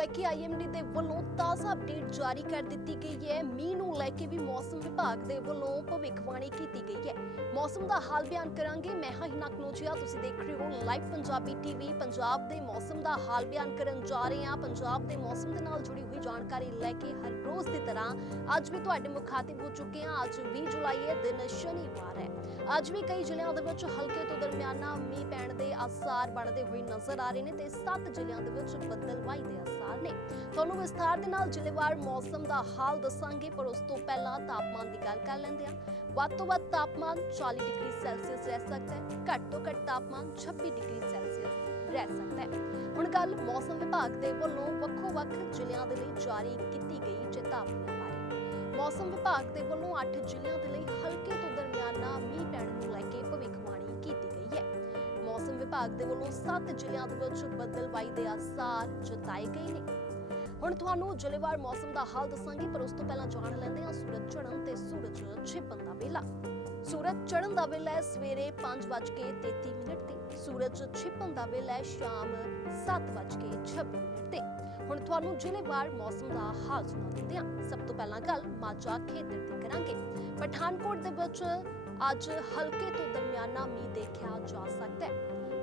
ਲੈ ਕੇ ਆਈਐਮਡੀ ਦੇ ਵੱਲੋਂ ਤਾਜ਼ਾ ਅਪਡੇਟ ਜਾਰੀ ਕਰ ਦਿੱਤੀ ਗਈ ਹੈ। ਮੀਂਹ ਨੂੰ ਲੈ ਕੇ ਵੀ ਮੌਸਮ ਵਿਭਾਗ ਦੇ ਵੱਲੋਂ ਭਵਿੱਖਬਾਣੀ ਕੀਤੀ ਗਈ ਹੈ। ਮੌਸਮ ਦਾ ਹਾਲ ਬਿਆਨ ਕਰਾਂਗੇ। ਮੈਂ ਹਾਂ ਹਿਨਾ ਕਨੋਜੀਆ ਤੁਸੀਂ ਦੇਖ ਰਹੇ ਹੋ ਲਾਈਵ ਪੰਜਾਬੀ ਟੀਵੀ ਪੰਜਾਬ ਦੇ ਮੌਸਮ ਦਾ ਹਾਲ ਬਿਆਨ ਕਰਨ ਜਾ ਰਹੇ ਹਾਂ। ਪੰਜਾਬ ਦੇ ਮੌਸਮ ਦੇ ਨਾਲ ਜੁੜੀ ਹੋਈ ਜਾਣਕਾਰੀ ਲੈ ਕੇ ਹਰ ਰੋਜ਼ ਦੀ ਤਰ੍ਹਾਂ ਅੱਜ ਵੀ ਤੁਹਾਡੇ ਮੁਖਾਤਿਬ ਹੋ ਚੁੱਕੇ ਹਾਂ। ਅੱਜ 20 ਜੁਲਾਈ ਹੈ, ਦਿਨ ਸ਼ਨੀਵਾਰ ਹੈ। ਅੱਜ ਵੀ ਕਈ ਜ਼ਿਲ੍ਹਿਆਂ ਦੇ ਵਿੱਚ ਹਲਕੇ ਤੋਂ ਦਰਮਿਆਨਾ ਮੀਂਹ ਪੈਣ ਦੇ ਆਸਾਰ ਬਣਦੇ ਹੋਏ ਨਜ਼ਰ ਆ ਰਹੇ ਨੇ ਤੇ 7 ਜ਼ਿਲ੍ਹਿਆਂ ਦੇ ਵਿੱਚ ਬੱਦਲਵਾਈ ਦੇ ਆਸਾਰ ਨੇ। ਤੁਹਾਨੂੰ ਵਿਸਥਾਰ ਦੇ ਨਾਲ ਜ਼ਿਲ੍ਹੇਵਾਰ ਮੌਸਮ ਦਾ ਹਾਲ ਦੱਸਾਂਗੇ, ਪਰ ਉਸ ਤੋਂ ਪਹਿਲਾਂ ਤਾਪਮਾਨ ਦੀ ਗੱਲ ਕਰ ਲੈਂਦੇ ਹਾਂ। ਵੱਧ ਤੋਂ ਵੱਧ ਤਾਪਮਾਨ 40 ਡਿਗਰੀ ਸੈਲਸੀਅਸ ਰਹਿ ਸਕਦਾ ਹੈ, ਘੱਟ ਤੋਂ ਘੱਟ ਤਾਪਮਾਨ 26 ਡਿਗਰੀ ਸੈਲਸੀਅਸ ਰਹਿ ਸਕਦਾ ਹੈ। ਹੁਣ ਗੱਲ ਮੌਸਮ ਵਿਭਾਗ ਦੇ ਵੱਲੋਂ ਵੱਖੋ-ਵੱਖ ਜ਼ਿਲ੍ਹਿਆਂ ਦੇ ਲਈ ਜਾਰੀ ਕੀਤੀ ਗਈ ਚੇਤਾਵਨੀ ਮੌਸਮ ਵਿਭਾਗ ਦੇ ਵੱਲੋਂ 8 ਜ਼ਿਲ੍ਹਿਆਂ ਦੇ ਲਈ ਹਲਕੇ ਤੋਂ ਦਰਮਿਆਨਾ ਮੀਂਹ ਪੈਣ ਨੂੰ ਲੈ ਕੇ ਭਵਿੱਖਬਾਣੀ ਕੀਤੀ ਗਈ ਹੈ। ਮੌਸਮ ਵਿਭਾਗ ਦੇ ਵੱਲੋਂ 7 ਜ਼ਿਲ੍ਹਿਆਂ ਦੇ ਵਿੱਚ ਬੱਦਲਵਾਈ ਦੇ ਆਸਾਰ ਜਤਾਏ ਗਏ ਨੇ। ਹੁਣ ਤੁਹਾਨੂੰ ਜ਼ਿਲ੍ਹੇਵਾਰ ਮੌਸਮ ਦਾ ਹਾਲ ਦੱਸਾਂਗੇ, ਪਰ ਉਸ ਤੋਂ ਪਹਿਲਾਂ ਜਾਣ ਲੈਂਦੇ ਹਾਂ ਸੂਰਜ ਚੜ੍ਹਨ ਤੇ ਸੂਰਜ ਛਿਪਣ ਦਾ ਵੇਲਾ। ਸੂਰਜ ਚੜ੍ਹਨ ਦਾ ਵੇਲਾ ਹੈ ਸਵੇਰੇ 5:33 ਮਿੰਟ ਤੇ, ਸੂਰਜ ਛਿਪਣ ਦਾ ਵੇਲਾ ਹੈ ਸ਼ਾਮ 7:26 ਮਿੰਟ ਤੇ। ਹੁਣ ਤੁਹਾਨੂੰ ਜ਼ਿਲ੍ਹੇਵਾਰ ਮੌਸਮ ਦਾ ਹਾਲ ਸੁਣਾ ਦਿੰਦੇ ਹਾਂ। ਪਹਿਲਾਂ ਗੱਲ ਮਾਝਾ ਖੇਤਰ ਦੀ ਕਰਾਂਗੇ। ਪਠਾਨਕੋਟ ਦੇ ਵਿੱਚ ਅੱਜ ਹਲਕੇ ਤੋਂ ਦਰਮਿਆਨਾ ਮੀਂਹ ਦੇਖਿਆ ਜਾ ਸਕਦਾ ਹੈ।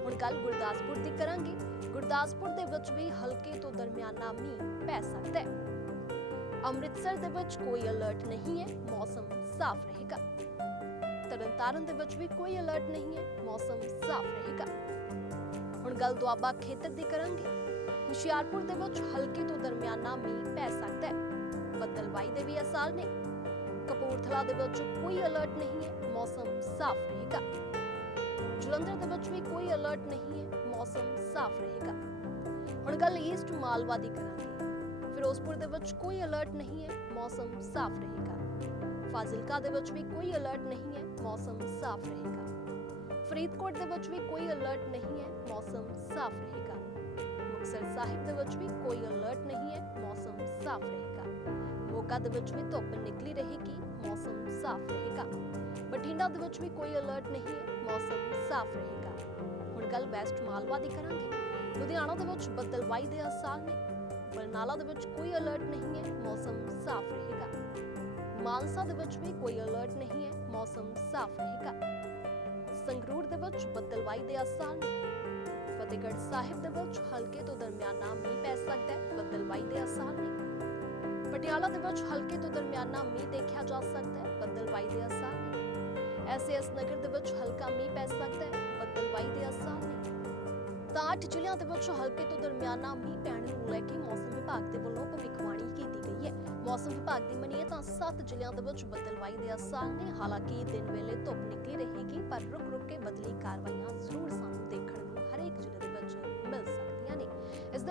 ਹੁਣ ਗੱਲ ਗੁਰਦਾਸਪੁਰ ਦੀ ਕਰਾਂਗੇ। ਗੁਰਦਾਸਪੁਰ ਦੇ ਵਿੱਚ ਵੀ ਹਲਕੇ ਤੋਂ ਦਰਮਿਆਨਾ ਮੀਂਹ ਪੈ ਸਕਦਾ ਹੈ। ਅੰਮ੍ਰਿਤਸਰ ਦੇ ਵਿੱਚ ਕੋਈ ਅਲਰਟ ਨਹੀਂ ਹੈ, ਮੌਸਮ ਸਾਫ਼ ਰਹੇਗਾ। ਤਰਨਤਾਰਨ ਦੇ ਵਿੱਚ ਵੀ ਕੋਈ ਅਲਰਟ ਨਹੀਂ ਹੈ, ਮੌਸਮ ਸਾਫ਼ ਰਹੇਗਾ। ਹੁਣ ਗੱਲ ਦੁਆਬਾ ਖੇਤਰ ਦੀ ਕਰਾਂਗੇ। ਹੁਸ਼ਿਆਰਪੁਰ ਦੇ ਵਿੱਚ ਹਲਕੇ ਤੋਂ ਦਰਮਿਆਨਾ ਮੀਂਹ ਪੈ ਸਕਦਾ ਹੈ ਬੱਦਲਵਾਈ ਦੇ ਵੀ ਅਸਾਰ ਨੇ। ਕਪੂਰਥਲਾ ਦੇ ਵਿੱਚ ਕੋਈ ਅਲਰਟ ਨਹੀਂ ਹੈ, ਮੌਸਮ ਸਾਫ਼ ਰਹੇਗਾ। ਜਲੰਧਰ ਦੇ ਵਿੱਚ ਵੀ ਕੋਈ ਅਲਰਟ ਨਹੀਂ ਹੈ, ਮੌਸਮ ਸਾਫ਼ ਰਹੇਗਾ। ਹੁਣ ਗੱਲ ਈਸਟ ਮਾਲਵਾ ਦੀ ਕਰਾਂਗੇ। ਫਿਰੋਜ਼ਪੁਰ ਦੇ ਵਿੱਚ ਕੋਈ ਅਲਰਟ ਨਹੀਂ ਹੈ, ਮੌਸਮ ਸਾਫ਼ ਰਹੇਗਾ। ਫਾਜ਼ਿਲਕਾ ਦੇ ਵਿੱਚ ਵੀ ਕੋਈ ਅਲਰਟ ਨਹੀਂ ਹੈ, ਮੌਸਮ ਸਾਫ਼ ਰਹੇਗਾ। ਫਰੀਦਕੋਟ ਦੇ ਵਿੱਚ ਵੀ ਕੋਈ ਅਲਰਟ ਨਹੀਂ ਹੈ, ਮੌਸਮ ਸਾਫ਼ ਰਹੇਗਾ। ਮੁਕਤਸਰ ਸਾਹਿਬ ਦੇ ਵਿੱਚ ਵੀ ਕੋਈ ਅਲਰਟ ਨਹੀਂ ਹੈ, ਮੌਸਮ ਸਾਫ਼ ਰਹੇਗਾ। ਮੋਗਾ ਦੇ ਵਿੱਚ ਵੀ ਧੁੱਪ ਨਿਕਲੀ ਰਹੇਗੀ, ਮੌਸਮ ਸਾਫ਼ ਰਹੇਗਾ। ਬਠਿੰਡਾ ਦੇ ਵਿੱਚ ਵੀ ਕੋਈ ਅਲਰਟ ਨਹੀਂ ਹੈ ਮੌਸਮ ਸਾਫ਼ ਰਹੇਗਾ। ਹੁਣ ਗੱਲ ਵੈਸਟ ਮਾਲਵਾ ਦੀ ਕਰਾਂਗੇ। ਲੁਧਿਆਣਾ ਦੇ ਵਿੱਚ ਬੱਦਲਵਾਈ ਦੇ ਆਸਾਰ ਨੇ। ਬਰਨਾਲਾ ਦੇ ਵਿੱਚ ਕੋਈ ਅਲਰਟ ਨਹੀਂ ਹੈ, ਮੌਸਮ ਸਾਫ਼ ਰਹੇਗਾ। ਮਾਨਸਾ ਦੇ ਵਿੱਚ ਵੀ ਕੋਈ ਅਲਰਟ ਨਹੀਂ ਹੈ, ਮੌਸਮ ਸਾਫ਼ ਰਹੇਗਾ। ਸੰਗਰੂਰ ਦੇ ਵਿੱਚ ਬੱਦਲਵਾਈ ਦੇ ਆਸਾਰ ਨੇ। ਫਤਿਹਗੜ੍ਹ ਸਾਹਿਬ ਦੇ ਵਿੱਚ ਹਲਕੇ ਪਟਿਆਲਾ ਦੇ ਵਿੱਚ ਹਲਕੇ ਤੋਂ ਦਰਮਿਆਨਾ ਮੀਂਹ ਦੇਖਿਆ ਜਾ ਸਕਦਾ ਹੈ ਬੱਦਲਵਾਈ ਦੇ ਆਸਾਰ ਨੇ ਐਸਐਸ ਨਗਰ ਦੇ ਵਿੱਚ ਹਲਕਾ ਮੀਂਹ ਪੈ ਸਕਦਾ ਹੈ ਬੱਦਲਵਾਈ ਦੇ ਆਸਾਰ ਨੇ। ਤਾਂ ਅੱਠ ਜ਼ਿਲ੍ਹਿਆਂ ਦੇ ਵਿੱਚ ਹਲਕੇ ਤੋਂ ਦਰਮਿਆਨਾ ਮੀਂਹ ਪੈਣ ਨੂੰ ਲੈ ਕੇ ਮੌਸਮ ਵਿਭਾਗ ਦੇ ਵੱਲੋਂ ਭਵਿੱਖਬਾਣੀ ਕੀਤੀ ਗਈ ਹੈ। ਮੌਸਮ ਵਿਭਾਗ ਦੀ ਮੰਨੀਏ ਤਾਂ 7 ਜ਼ਿਲ੍ਹਿਆਂ ਦੇ ਵਿੱਚ ਬੱਦਲਵਾਈ ਦੇ ਆਸਾਰ ਨੇ। ਹਾਲਾਂਕਿ ਦਿਨ ਵੇਲੇ ਧੁੱਪ ਨਿਕਲੀ ਰਹੇਗੀ, ਪਰ ਰੁਕ ਰੁਕ ਕੇ ਬਦਲੀ ਕਾਰਵਾਈਆਂ ਜ਼ਰੂਰ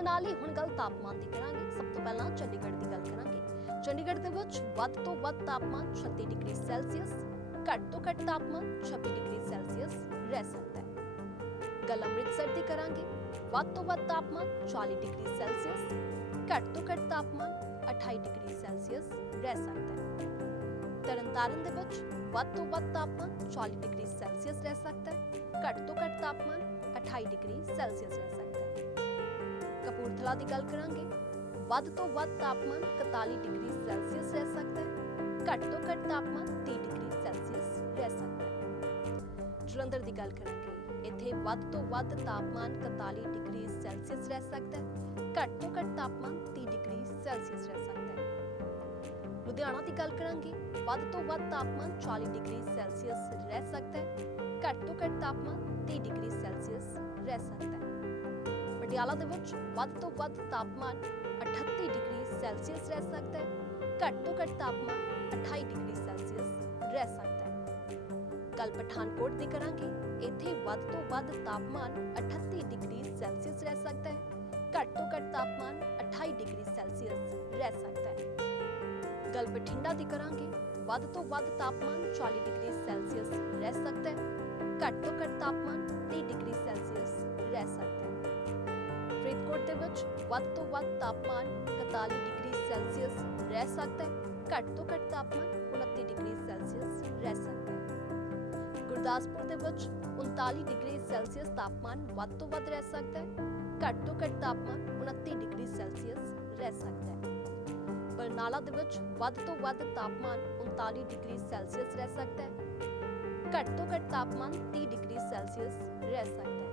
ਨਾਲ ਹੀ ਹੁਣ ਗੱਲ ਤਾਪਮਾਨ ਦੀ ਕਰਾਂਗੇ। ਸਭ ਤੋਂ ਪਹਿਲਾਂ ਚੰਡੀਗੜ੍ਹ ਦੀ ਗੱਲ ਕਰਾਂਗੇ। ਚੰਡੀਗੜ੍ਹ ਦੇ ਵਿੱਚ ਵੱਧ ਤੋਂ ਵੱਧ ਤਾਪਮਾਨ 36 ਡਿਗਰੀ ਸੈਲਸੀਅਸ, ਘੱਟ ਤੋਂ ਘੱਟ ਤਾਪਮਾਨ 26 ਡਿਗਰੀ ਸੈਲਸੀਅਸ ਰਹਿ ਸਕਦਾ ਹੈ। ਗੱਲ ਅੰਮ੍ਰਿਤਸਰ ਦੀ ਕਰਾਂਗੇ। ਵੱਧ ਤੋਂ ਵੱਧ ਤਾਪਮਾਨ 40 ਡਿਗਰੀ ਸੈਲਸੀਅਸ, ਘੱਟ ਤੋਂ ਘੱਟ ਤਾਪਮਾਨ 28 ਡਿਗਰੀ ਸੈਲਸੀਅਸ ਰਹਿ ਸਕਦਾ ਹੈ। ਤਰਨਤਾਰਨ ਦੇ ਵਿੱਚ ਵੱਧ ਤੋਂ ਵੱਧ ਤਾਪਮਾਨ 40 ਡਿਗਰੀ ਸੈਲਸੀਅਸ ਰਹਿ ਸਕਦਾ ਹੈ, ਘੱਟ ਤੋਂ ਘੱਟ ਤਾਪਮਾਨ 28 ਡਿਗਰੀ ਸੈਲਸੀਅਸ ਰਹਿ ਸਕਦਾ ਹੈ। ਕਪੂਰਥਲਾ ਦੀ ਗੱਲ ਕਰਾਂਗੇ, ਵੱਧ ਤੋਂ ਵੱਧ ਤਾਪਮਾਨ 41 ਡਿਗਰੀ ਸੈਲਸੀਅਸ ਰਹਿ ਸਕਦਾ ਹੈ, ਘੱਟ ਤੋਂ ਘੱਟ ਤਾਪਮਾਨ 30 ਡਿਗਰੀ ਸੈਲਸੀਅਸ ਰਹਿ ਸਕਦਾ ਹੈ। ਜਲੰਧਰ ਦੀ ਗੱਲ ਕਰਾਂਗੇ, ਇੱਥੇ ਵੱਧ ਤੋਂ ਵੱਧ ਤਾਪਮਾਨ 41 ਡਿਗਰੀ ਸੈਲਸੀਅਸ ਰਹਿ ਸਕਦਾ ਹੈ, ਘੱਟ ਤੋਂ ਘੱਟ ਤਾਪਮਾਨ 30 ਡਿਗਰੀ ਸੈਲਸੀਅਸ ਰਹਿ ਸਕਦਾ ਹੈ। ਲੁਧਿਆਣਾ ਦੀ ਗੱਲ ਕਰਾਂਗੇ, ਵੱਧ ਤੋਂ ਵੱਧ ਤਾਪਮਾਨ 40 ਡਿਗਰੀ ਸੈਲਸੀਅਸ ਰਹਿ ਸਕਦਾ ਹੈ, ਘੱਟ ਤੋਂ ਘੱਟ ਤਾਪਮਾਨ 30 ਡਿਗਰੀ ਸੈਲਸੀਅਸ ਰਹਿ ਸਕਦਾ ਹੈ। ਪਟਿਆਲਾ ਦੇ ਵਿੱਚ ਵੱਧ ਤੋਂ ਵੱਧ ਤਾਪਮਾਨ 38 ਡਿਗਰੀ ਸੈਲਸੀਅਸ ਰਹਿ ਸਕਦਾ ਹੈ। ਘੱਟ ਤੋਂ ਘੱਟ ਤਾਪਮਾਨ 28 ਡਿਗਰੀ ਸੈਲਸੀਅਸ ਰਹਿ ਸਕਦਾ ਹੈ। ਕੱਲ ਪਠਾਨਕੋਟ ਦੀ ਕਰਾਂਗੇ, ਇੱਥੇ ਵੱਧ ਤੋਂ ਵੱਧ ਤਾਪਮਾਨ 38 ਡਿਗਰੀ ਸੈਲਸੀਅਸ ਰਹਿ ਸਕਦਾ ਹੈ। ਘੱਟ ਤੋਂ ਘੱਟ ਤਾਪਮਾਨ 28 ਡਿਗਰੀ ਸੈਲਸੀਅਸ ਰਹਿ ਸਕਦਾ ਹੈ। ਕੱਲ ਬਠਿੰਡਾ ਦੀ ਕਰਾਂਗੇ, ਵੱਧ ਤੋਂ ਵੱਧ ਤਾਪਮਾਨ 40 ਡਿਗਰੀ ਸੈਲਸੀਅਸ ਵਿੱਚ ਵੱਧ ਤੋਂ ਵੱਧ ਤਾਪਮਾਨ 41 ਡਿਗਰੀ ਸੈਲਸੀਅਸ ਰਹਿ ਸਕਦਾ ਹੈ। ਘੱਟ ਤੋਂ ਘੱਟ ਤਾਪਮਾਨ 29 ਡਿਗਰੀ ਸੈਲਸੀਅਸ ਰਹਿ ਸਕਦਾ ਹੈ। ਗੁਰਦਾਸਪੁਰ ਦੇ ਵਿੱਚ 39 ਡਿਗਰੀ ਸੈਲਸੀਅਸ ਤਾਪਮਾਨ ਵੱਧ ਤੋਂ ਵੱਧ ਰਹਿ ਸਕਦਾ ਹੈ। ਘੱਟ ਤੋਂ ਘੱਟ ਤਾਪਮਾਨ 29 ਡਿਗਰੀ ਸੈਲਸੀਅਸ ਰਹਿ ਸਕਦਾ ਹੈ। ਬਰਨਾਲਾ ਦੇ ਵਿੱਚ ਵੱਧ ਤੋਂ ਵੱਧ ਤਾਪਮਾਨ 39 ਡਿਗਰੀ ਸੈਲਸੀਅਸ ਰਹਿ ਸਕਦਾ ਹੈ। ਘੱਟ ਤੋਂ ਘੱਟ ਤਾਪਮਾਨ 30 ਡਿਗਰੀ ਸੈਲਸੀਅਸ ਰਹਿ ਸਕਦਾ ਹੈ।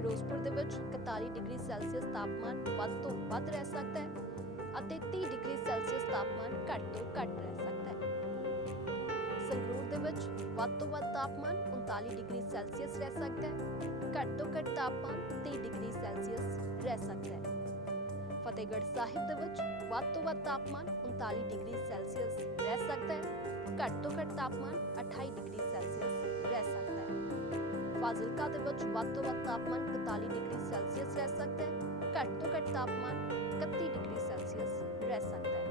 ਫਿਰੋਜ਼ਪੁਰ ਦੇ ਵਿੱਚ 41 ਡਿਗਰੀ ਸੈਲਸੀਅਸ ਤਾਪਮਾਨ ਵੱਧ ਤੋਂ ਵੱਧ ਰਹਿ ਸਕਦਾ ਹੈ ਅਤੇ 30 ਡਿਗਰੀ ਸੈਲਸੀਅਸ ਤਾਪਮਾਨ ਘੱਟ ਤੋਂ ਘੱਟ ਰਹਿ ਸਕਦਾ ਹੈ। ਸੰਗਰੂਰ ਦੇ ਵਿੱਚ ਵੱਧ ਤੋਂ ਵੱਧ ਤਾਪਮਾਨ 39 ਡਿਗਰੀ ਸੈਲਸੀਅਸ ਰਹਿ ਸਕਦਾ ਹੈ। ਘੱਟ ਤੋਂ ਘੱਟ ਤਾਪਮਾਨ 30 ਡਿਗਰੀ ਸੈਲਸੀਅਸ ਰਹਿ ਸਕਦਾ ਹੈ। ਫਤਿਹਗੜ੍ਹ ਸਾਹਿਬ ਦੇ ਵਿੱਚ ਵੱਧ ਤੋਂ ਵੱਧ ਤਾਪਮਾਨ 39 ਡਿਗਰੀ ਸੈਲਸੀਅਸ ਰਹਿ ਸਕਦਾ ਹੈ। ਘੱਟ ਤੋਂ ਘੱਟ ਤਾਪਮਾਨ 28 ਡਿਗਰੀ ਸੈਲਸੀਅਸ ਫਾਜ਼ਿਲਕਾ ਦੇ ਵਿੱਚ ਵੱਧ ਤੋਂ ਵੱਧ ਤਾਪਮਾਨ 41 ਡਿਗਰੀ ਸੈਲਸੀਅਸ ਰਹਿ ਸਕਦਾ ਹੈ, ਘੱਟ ਤੋਂ ਘੱਟ ਤਾਪਮਾਨ 31 ਡਿਗਰੀ ਸੈਲਸੀਅਸ ਰਹਿ ਸਕਦਾ ਹੈ।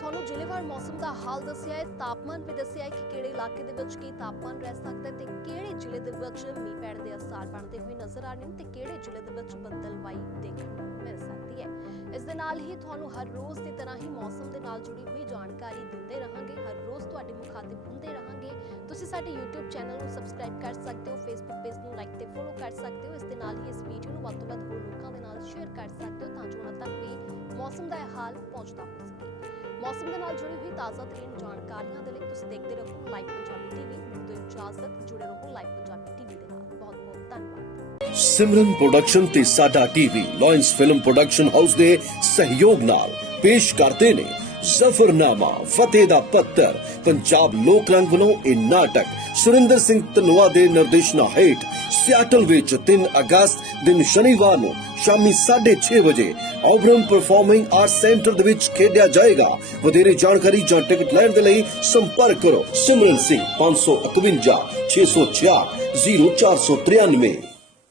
ਤੁਹਾਨੂੰ ਜ਼ਿਲ੍ਹੇਵਾਰ ਮੌਸਮ ਦਾ ਹਾਲ ਦੱਸਿਆ ਹੈ, ਤਾਪਮਾਨ ਵੀ ਦੱਸਿਆ ਹੈ ਕਿ ਕਿਹੜੇ ਇਲਾਕੇ ਦੇ ਵਿੱਚ ਕੀ ਤਾਪਮਾਨ ਰਹਿ ਸਕਦਾ ਹੈ ਤੇ ਕਿਹੜੇ ਜ਼ਿਲ੍ਹੇ ਦੇ ਵਿੱਚ ਮੀਂਹ ਪੈਣ ਦੇ ਅਸਾਰ ਬਣਦੇ ਹੋਏ ਨਜ਼ਰ ਆ ਰਹੇ ਨੇ ਤੇ ਕਿਹੜੇ ਜ਼ਿਲ੍ਹੇ ਦੇ ਵਿੱਚ ਬੱਦਲਵਾਈ ਦੇਖਣ ਮਿਲ ਸਕਦੀ ਹੈ। ਇਸ ਦੇ ਨਾਲ ਹੀ ਤੁਹਾਨੂੰ ਹਰ ਰੋਜ਼ ਦੀ ਤਰ੍ਹਾਂ ਹੀ ਮੌਸਮ ਦੇ ਨਾਲ ਜੁੜੀ ਹੋਈ ਜਾਣਕਾਰੀ ਦਿੰਦੇ ਰਹਾਂਗੇ। ਹਰ ਰੋਜ਼ ਤੁਹਾਡੇ ਮੁਖਾਤਿਬ ਹੁੰਦੇ ਰਹਾਂਗੇ। ਤੁਸੀਂ ਸਾਡੇ YouTube ਚੈਨਲ ਨੂੰ ਸਬਸਕ੍ਰਾਈਬ ਕਰ ਸਕਦੇ ਹੋ, Facebook ਪੇਜ ਨੂੰ ਲਾਈਕ ਤੇ ਫੋਲੋ ਕਰ ਸਕਦੇ ਹੋ। ਇਸ ਦੇ ਨਾਲ ਹੀ ਇਸ ਵੀਡੀਓ ਨੂੰ ਵੱਧ ਤੋਂ ਵੱਧ ਹੋਰ ਲੋਕਾਂ ਦੇ ਨਾਲ ਸ਼ੇਅਰ ਕਰ ਸਕਦੇ ਹੋ ਤਾਂ ਜੋ ਉਹਨਾਂ ਤੱਕ ਵੀ ਮੌਸਮ ਦਾ ਇਹ ਹਾਲ ਪਹੁੰਚਦਾ ਹੋ ਸਕੇ। ਮੌਸਮ ਦੇ ਨਾਲ ਜੁੜੀ ਹੋਈ ਤਾਜ਼ਾ ਤਰੀਨ ਜਾਣਕਾਰੀਆਂ ਦੇ ਲਈ ਤੁਸੀਂ ਦੇਖਦੇ ਰਹੋ ਲਾਈਵ ਪੰਜਾਬੀ ਟੀਵੀ ਮੈਨੂੰ ਦਿਓ ਇਜਾਜ਼ਤ, ਜੁੜੇ ਰਹੋ ਲਾਈਵ ਪੰਜਾਬੀ ਟੀਵੀ ਦੇ ਨਾਲ। ਬਹੁਤ ਬਹੁਤ ਧੰਨਵਾਦ। ਸਿਮਰਨ ਪ੍ਰੋਡਕਸ਼ਨ ਤੇ ਸਾਡਾ TV lions film production house ਦੇ ਸਹਿਯੋਗ ਨਾਲ ਪੇਸ਼ ਕਰਦੇ ਨੇ ਜ਼ਫਰਨਾਮਾ, ਫਤਿਹ ਦਾ ਪੱਤਰ, ਪੰਜਾਬ ਲੋਕ ਰੰਗ ਵੱਲੋਂ ਇਹ ਨਾਟਕ ਸੁਰਿੰਦਰ ਸਿੰਘ ਧਨੋਆ ਦੇ ਨਿਰਦੇਸ਼ਨਾ ਹੇਠ ਸਿਆਟਲ ਵਿੱਚ 3 ਅਗਸਤ, ਦਿਨ ਸ਼ਨੀਵਾਰ ਨੂੰ ਸ਼ਾਮੀ 6:30 ਵਜੇ ਆਬਰਮ ਪਰਫਾਰਮਿੰਗ ਆਰਟ ਸੈਂਟਰ ਦੇ ਵਿੱਚ ਖੇਡਿਆ ਜਾਏਗਾ। ਵਧੇਰੇ ਜਾਣਕਾਰੀ ਜਾਂ ਟਿਕਟ ਲੈਣ ਦੇ ਲਈ ਸੰਪਰਕ ਕਰੋ ਸਿਮਰਨ ਸਿੰਘ 551 666 0493